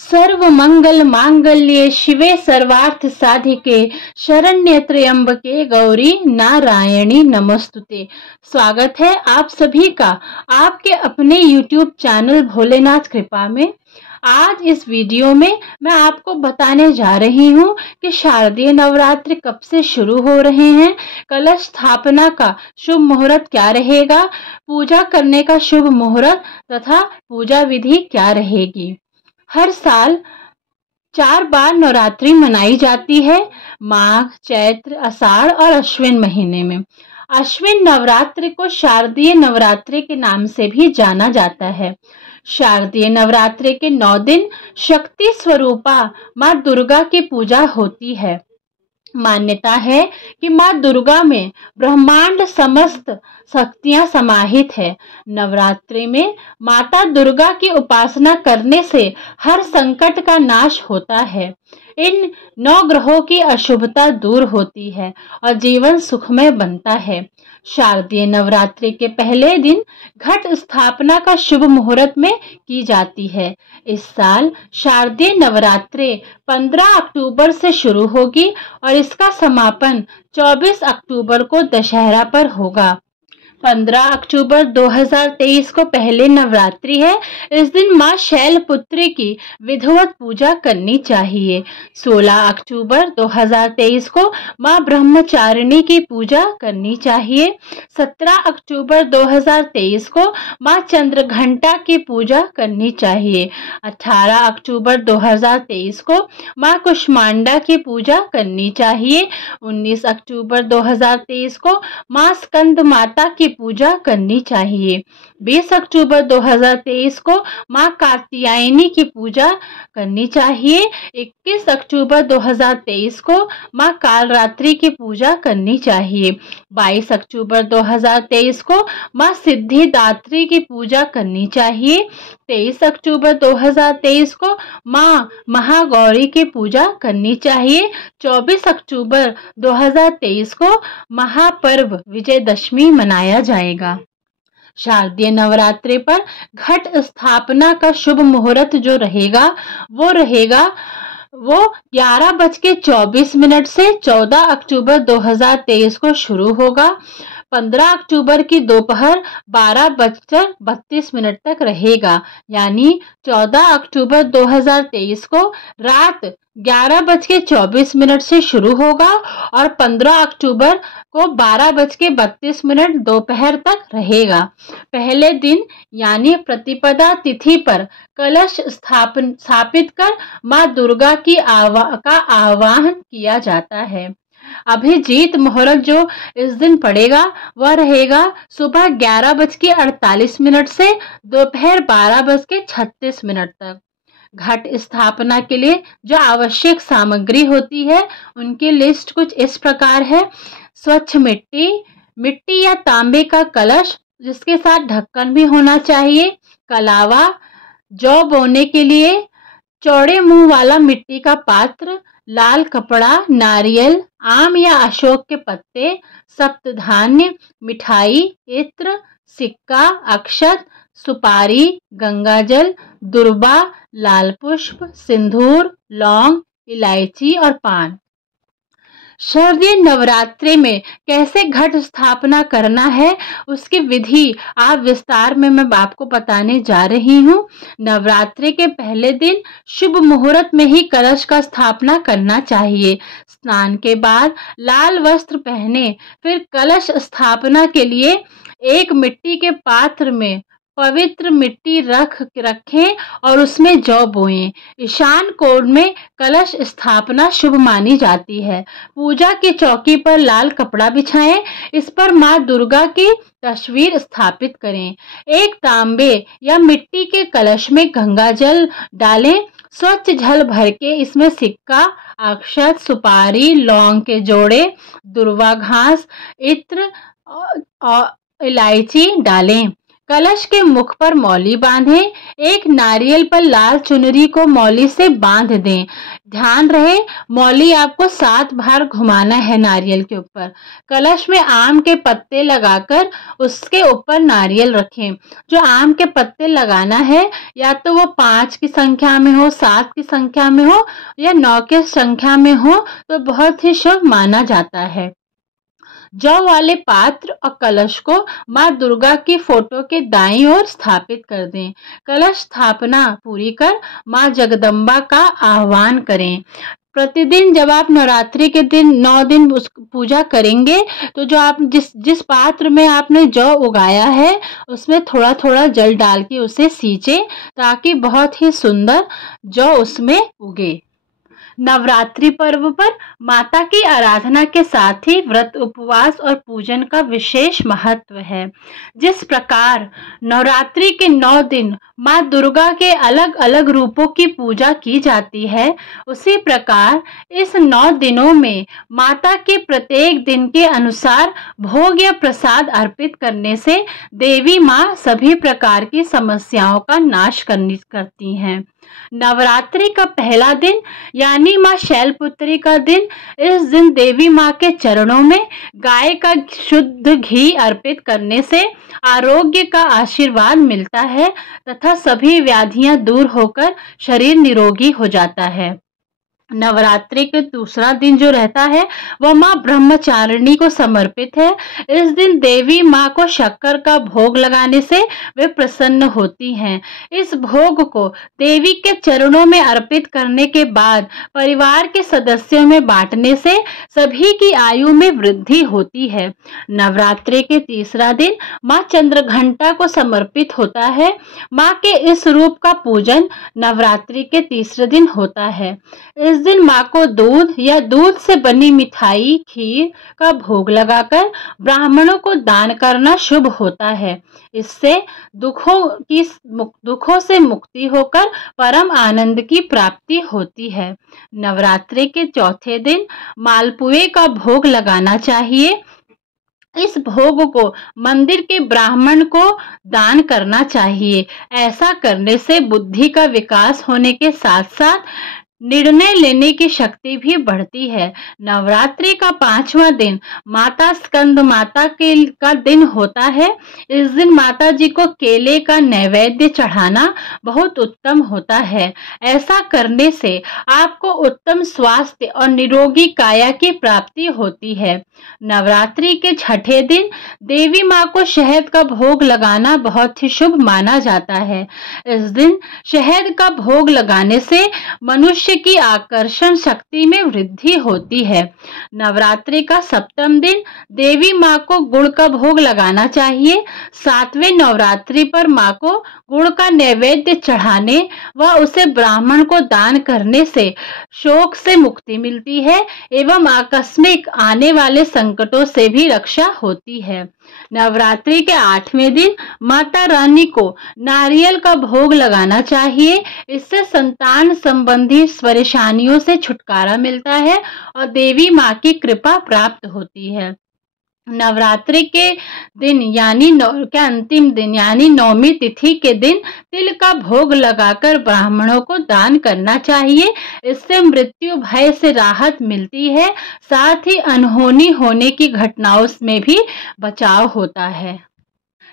सर्व मंगल मांगल्ये शिवे सर्वार्थ साधिके शरण्य त्र्यंबके गौरी नारायणी नमस्तुते। स्वागत है आप सभी का आपके अपने YouTube चैनल भोलेनाथ कृपा में। आज इस वीडियो में मैं आपको बताने जा रही हूँ कि शारदीय नवरात्रि कब से शुरू हो रहे हैं, कलश स्थापना का शुभ मुहूर्त क्या रहेगा, पूजा करने का शुभ मुहूर्त तथा पूजा विधि क्या रहेगी। हर साल 4 बार नवरात्रि मनाई जाती है, माघ, चैत्र, आषाढ़ और अश्विन महीने में। अश्विन नवरात्रि को शारदीय नवरात्रि के नाम से भी जाना जाता है। शारदीय नवरात्रि के 9 दिन शक्ति स्वरूपा माँ दुर्गा की पूजा होती है। मान्यता है कि माँ दुर्गा में ब्रह्मांड समस्त शक्तियां समाहित है। नवरात्रि में माता दुर्गा की उपासना करने से हर संकट का नाश होता है। इन 9 ग्रहों की अशुभता दूर होती है और जीवन सुखमय बनता है। शारदीय नवरात्रि के पहले दिन घट स्थापना का शुभ मुहूर्त में की जाती है। इस साल शारदीय नवरात्रि 15 अक्टूबर से शुरू होगी और इसका समापन 24 अक्टूबर को दशहरा पर होगा। 15 अक्टूबर 2023 को पहले नवरात्रि है। इस दिन माँ शैलपुत्री की विधिवत पूजा करनी चाहिए। 16 अक्टूबर 2023 को माँ ब्रह्मचारिणी की पूजा करनी चाहिए। 17 अक्टूबर 2023 को माँ चंद्रघंटा की पूजा करनी चाहिए। 18 अक्टूबर 2023 को माँ कुष्मांडा की पूजा करनी चाहिए। 19 अक्टूबर 2023 को माँ स्कंद माता की पूजा करनी चाहिए। 20 अक्टूबर 2023 को माँ कात्यायनी की पूजा करनी चाहिए। 21 अक्टूबर 2023 को माँ कालरात्रि की पूजा करनी चाहिए। 22 अक्टूबर 2023 को माँ सिद्धिदात्री की पूजा करनी चाहिए। 23 अक्टूबर 2023 को माँ महागौरी की पूजा करनी चाहिए। 24 अक्टूबर 2023 को महापर्व विजयदशमी मनाया जाएगा। शारदीय नवरात्रि पर घट स्थापना का शुभ मुहूर्त जो रहेगा वो 11:24 से 14 अक्टूबर 2023 को शुरू होगा। 15 अक्टूबर की दोपहर 12:32 तक रहेगा। यानी 14 अक्टूबर 2023 को रात 11:24 से शुरू होगा और 15 अक्टूबर को 12:32 दोपहर तक रहेगा। पहले दिन यानी प्रतिपदा तिथि पर कलश स्थापित कर माँ दुर्गा की का आवाहन किया जाता है। अभिजीत मुहूर्त जो इस दिन पड़ेगा वह रहेगा सुबह 11:48 से दोपहर 12:36 तक। घट स्थापना के लिए जो आवश्यक सामग्री होती है उनकी लिस्ट कुछ इस प्रकार है। स्वच्छ मिट्टी या तांबे का कलश जिसके साथ ढक्कन भी होना चाहिए, कलावा, जौ बोने के लिए चौड़े मुंह वाला मिट्टी का पात्र, लाल कपड़ा, नारियल, आम या अशोक के पत्ते, सप्तधान्य, मिठाई, इत्र, सिक्का, अक्षत, सुपारी, गंगाजल, दुर्बा, लाल पुष्प, सिंदूर, लौंग, इलायची और पान। शारदीय नवरात्रि में कैसे घट स्थापना करना है उसकी विधि आप विस्तार में मैं आपको बताने जा रही हूँ। नवरात्रि के पहले दिन शुभ मुहूर्त में ही कलश का स्थापना करना चाहिए। स्नान के बाद लाल वस्त्र पहने फिर कलश स्थापना के लिए एक मिट्टी के पात्र में पवित्र मिट्टी रखें और उसमें जौ बोएं। ईशान कोण में कलश स्थापना शुभ मानी जाती है। पूजा की चौकी पर लाल कपड़ा बिछाएं, इस पर माँ दुर्गा की तस्वीर स्थापित करें। एक तांबे या मिट्टी के कलश में गंगा जल डालें, स्वच्छ जल भर के इसमें सिक्का, अक्षत, सुपारी, लौंग के जोड़े, दुर्वा घास, इत्र और इलायची डालें। कलश के मुख पर मौली बांधें। एक नारियल पर लाल चुनरी को मौली से बांध दें। ध्यान रहे, मौली आपको 7 बार घुमाना है नारियल के ऊपर। कलश में आम के पत्ते लगाकर उसके ऊपर नारियल रखें। जो आम के पत्ते लगाना है या तो वो 5 की संख्या में हो, 7 की संख्या में हो या 9 की संख्या में हो तो बहुत ही शुभ माना जाता है। जौ वाले पात्र और कलश को माँ दुर्गा की फोटो के दाईं ओर स्थापित कर दें। कलश स्थापना पूरी कर माँ जगदम्बा का आह्वान करें। प्रतिदिन जब आप नवरात्रि के दिन 9 दिन उस पूजा करेंगे तो जो आप जिस पात्र में आपने जौ उगाया है उसमें थोड़ा थोड़ा जल डाल के उसे सींचे ताकि बहुत ही सुंदर जौ उसमें उगे। नवरात्रि पर्व पर माता की आराधना के साथ ही व्रत, उपवास और पूजन का विशेष महत्व है। जिस प्रकार नवरात्रि के 9 दिन माँ दुर्गा के अलग अलग रूपों की पूजा की जाती है, उसी प्रकार इस 9 दिनों में माता के प्रत्येक दिन के अनुसार भोग या प्रसाद अर्पित करने से देवी माँ सभी प्रकार की समस्याओं का नाश करती हैं। नवरात्रि का पहला दिन यानी माँ शैलपुत्री का दिन, इस दिन देवी माँ के चरणों में गाय का शुद्ध घी अर्पित करने से आरोग्य का आशीर्वाद मिलता है तथा सभी व्याधियां दूर होकर शरीर निरोगी हो जाता है। नवरात्रि के दूसरा दिन जो रहता है वह माँ ब्रह्मचारिणी को समर्पित है। इस दिन देवी माँ को शक्कर का भोग लगाने से वे प्रसन्न होती हैं। इस भोग को देवी के चरणों में अर्पित करने के बाद परिवार के सदस्यों में बांटने से सभी की आयु में वृद्धि होती है। नवरात्रि के तीसरा दिन माँ चंद्रघंटा को समर्पित होता है। माँ के इस रूप का पूजन नवरात्रि के तीसरे दिन होता है। इस दिन माँ को दूध या दूध से बनी मिठाई, खीर का भोग लगाकर ब्राह्मणों को दान करना शुभ होता है। इससे दुखों से मुक्ति होकर परम आनंद की प्राप्ति होती है। नवरात्रि के चौथे दिन मालपुए का भोग लगाना चाहिए। इस भोग को मंदिर के ब्राह्मण को दान करना चाहिए। ऐसा करने से बुद्धि का विकास होने के साथ साथ निर्णय लेने की शक्ति भी बढ़ती है। नवरात्रि का 5वां दिन माता स्कंद माता का दिन होता है। इस दिन माता जी को केले का नैवेद्य चढ़ाना बहुत उत्तम होता है। ऐसा करने से आपको उत्तम स्वास्थ्य और निरोगी काया की प्राप्ति होती है। नवरात्रि के छठे दिन देवी माँ को शहद का भोग लगाना बहुत ही शुभ माना जाता है। इस दिन शहद का भोग लगाने से मनुष्य की आकर्षण शक्ति में वृद्धि होती है। नवरात्रि का 7वां दिन देवी माँ को गुड़ का भोग लगाना चाहिए। 7वें नवरात्रि पर माँ को गुड़ का नैवेद्य चढ़ाने व उसे ब्राह्मण को दान करने से शोक से मुक्ति मिलती है एवं आकस्मिक आने वाले संकटों से भी रक्षा होती है। नवरात्रि के 8वें दिन माता रानी को नारियल का भोग लगाना चाहिए। इससे संतान संबंधी परेशानियों से छुटकारा मिलता है और देवी माँ की कृपा प्राप्त होती है। नवरात्रि के दिन यानी अंतिम दिन यानी 9वीं तिथि के दिन तिल का भोग लगाकर ब्राह्मणों को दान करना चाहिए। इससे मृत्यु भय से राहत मिलती है, साथ ही अनहोनी होने की घटनाओं में भी बचाव होता है।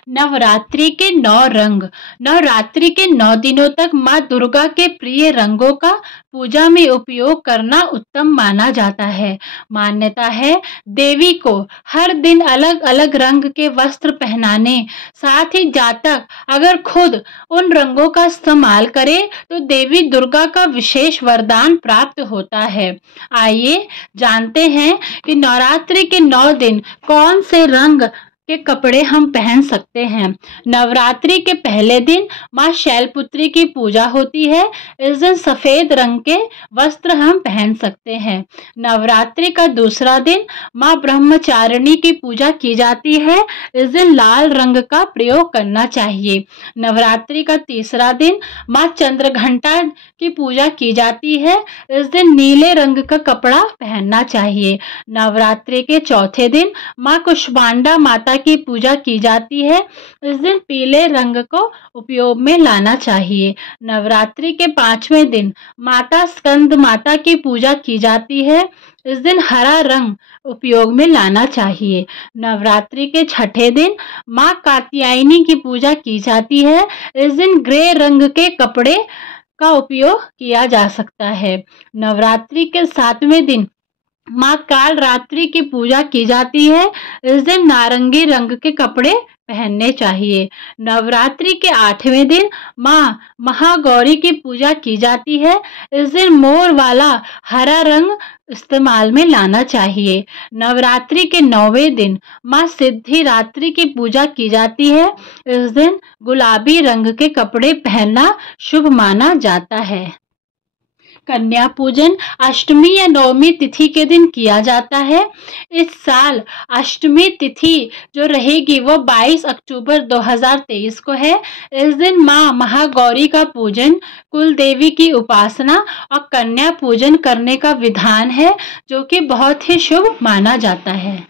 नवरात्रि के 9 रंग। नवरात्रि के 9 दिनों तक माँ दुर्गा के प्रिय रंगों का पूजा में उपयोग करना उत्तम माना जाता है। मान्यता है देवी को हर दिन अलग अलग रंग के वस्त्र पहनाने, साथ ही जातक अगर खुद उन रंगों का इस्तेमाल करे तो देवी दुर्गा का विशेष वरदान प्राप्त होता है। आइए जानते हैं कि नवरात्रि के 9 दिन कौन से रंग के कपड़े हम पहन सकते हैं। नवरात्रि के पहले दिन माँ शैलपुत्री की पूजा होती है। इस दिन सफेद रंग के वस्त्र हम पहन सकते हैं। नवरात्रि का दूसरा दिन माँ ब्रह्मचारिणी की पूजा की जाती है। इस दिन लाल रंग का प्रयोग करना चाहिए। नवरात्रि का तीसरा दिन माँ चंद्रघंटा की पूजा की जाती है। इस दिन नीले रंग का कपड़ा पहनना चाहिए। नवरात्रि के चौथे दिन माँ कुष्मांडा माता की पूजा की जाती है। इस दिन पीले रंग को उपयोग में लाना चाहिए। नवरात्रि के 5वें दिन माता स्कंद माता की पूजा की जाती है। इस दिन हरा रंग उपयोग में लाना चाहिए। नवरात्रि के 6ठे दिन माँ कात्यायनी की पूजा की जाती है। इस दिन ग्रे रंग के कपड़े का उपयोग किया जा सकता है। नवरात्रि के 7वें दिन माँ काल रात्रि की पूजा की जाती है। इस दिन नारंगी रंग के कपड़े पहनने चाहिए। नवरात्रि के 8वें दिन माँ महागौरी की पूजा की जाती है। इस दिन मोर वाला हरा रंग इस्तेमाल में लाना चाहिए। नवरात्रि के 9वें दिन माँ सिद्धिदात्री की पूजा की जाती है। इस दिन गुलाबी रंग के कपड़े पहनना शुभ माना जाता है। कन्या पूजन अष्टमी या नवमी तिथि के दिन किया जाता है। इस साल अष्टमी तिथि जो रहेगी वो 22 अक्टूबर 2023 को है। इस दिन माँ महागौरी का पूजन, कुल देवी की उपासना और कन्या पूजन करने का विधान है, जो कि बहुत ही शुभ माना जाता है।